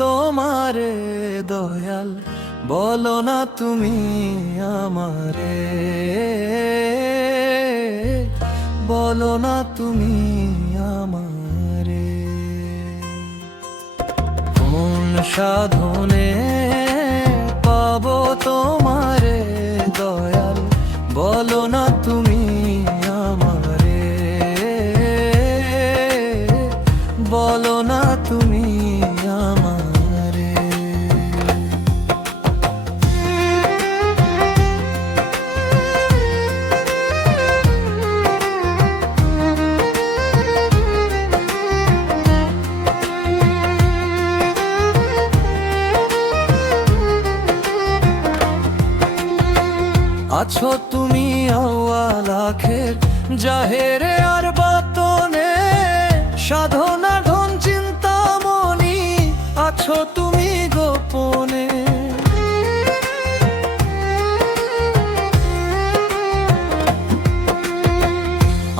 তোমারে দয়াল, বলো না তুমি আমারে, বলো না তুমি আমারে। কোন সাধনে পাবো তোমারে দয়াল, বলো না তুমি আমারে, বলো না তুমি আমারে। আছো তুমি আউয়াল আখের, জাহেরে আর বাতনে, সাধনা ধন চিন্তামণি, আছো তুমি গোপনে।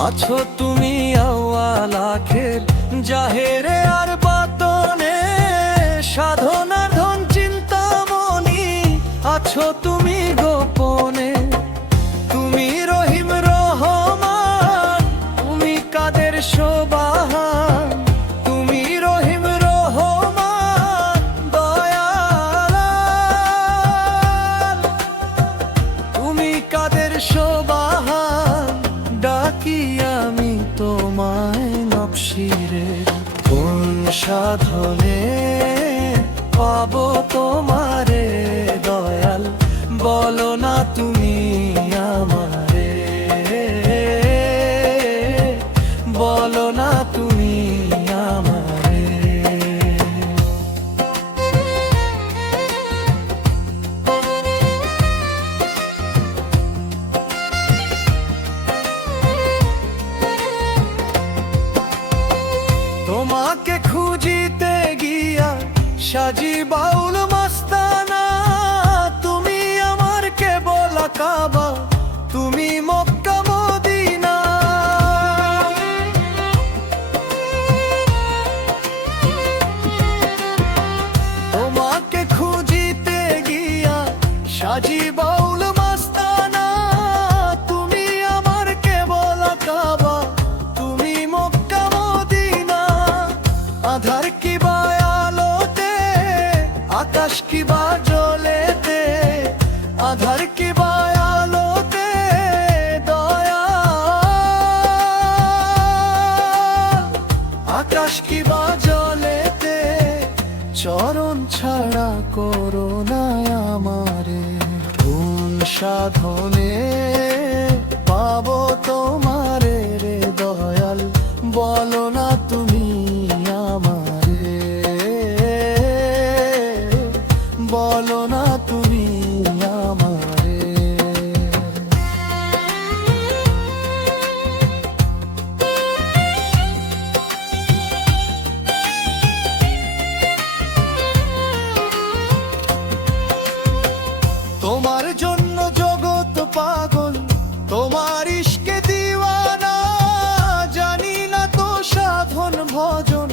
আছো তুমি আউয়াল আখের, জাহেরে আর বাতনে, সাধনা ধন চিন্তামণি, আছো তুমি গোপনে। তুমি রহিম রহমান, তুমি কাদের সোবাহান, তুমি রহিম রহমান দয়াল, তুমি কাদের সোবাহান, ডাকি আমি তোমায় নকশিরে। কোন সাধনে পাবো তোমারে দয়াল, বলো না তুমি আমারে, বলো না তুমি আমারে। তোমাকে খুঁজিতে গিয়া সাজি বাউল মস্তানা, তুমি আমার কেবল কাবা, তুমি মক্কা মদিনা। তোমাকে খুঁজিতে গিয়া সাজি বাউল মস্তানা, তুমি আমার কেবল কাবা, তুমি মক্কা মদিনা। আধার কি বা আলোতে, আকাশ কি বা জ্বলেতে, আধার কি বা আলোতে দয়াল, আকাশ কি বা জ্বলেতে, চরণ ছাড়া করো না আমারে। কোন সাধনে পাবো তোমারে রে দয়াল, বলো না তুমি আমারে, বলো না তুমি আমারে। তোমার জন্য জগৎ পাগল, তোমার ইশকে দিওয়ানা, জানি না তো সাধন ভজন,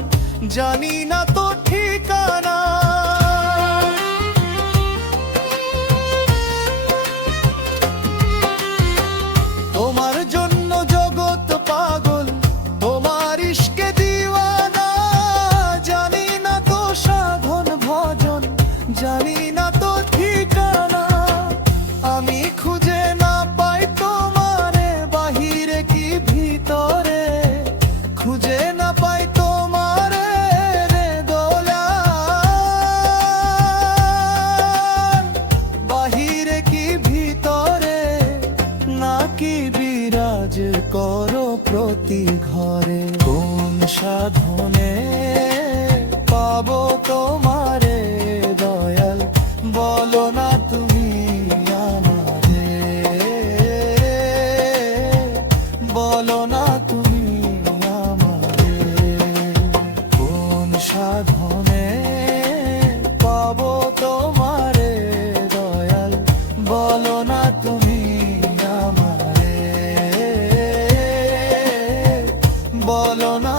জানি না তো ঠিকানা। তোমার জন্য জগৎ পাগল, তোমার ইশকে দিওয়ানা, জানি না তো সাধন ভজন, জানি না তো ঠিকানা। আমি খুঁজে না পাই তোমারে, বাহিরে কি ভিতরে, খুঁজে না পাই তোমারে রে দয়াল, বাহিরে কি ভিতরে, নাকি বিরাজ করো প্রতি ঘরে। কোন সাধনে পাবো তোমারে দয়াল, বলো না তুমি আমারে, বলো না তুমি আমারে। কোন সাধনে পাবো তোমারে দয়াল, বলো না তুমি আমারে, বলো না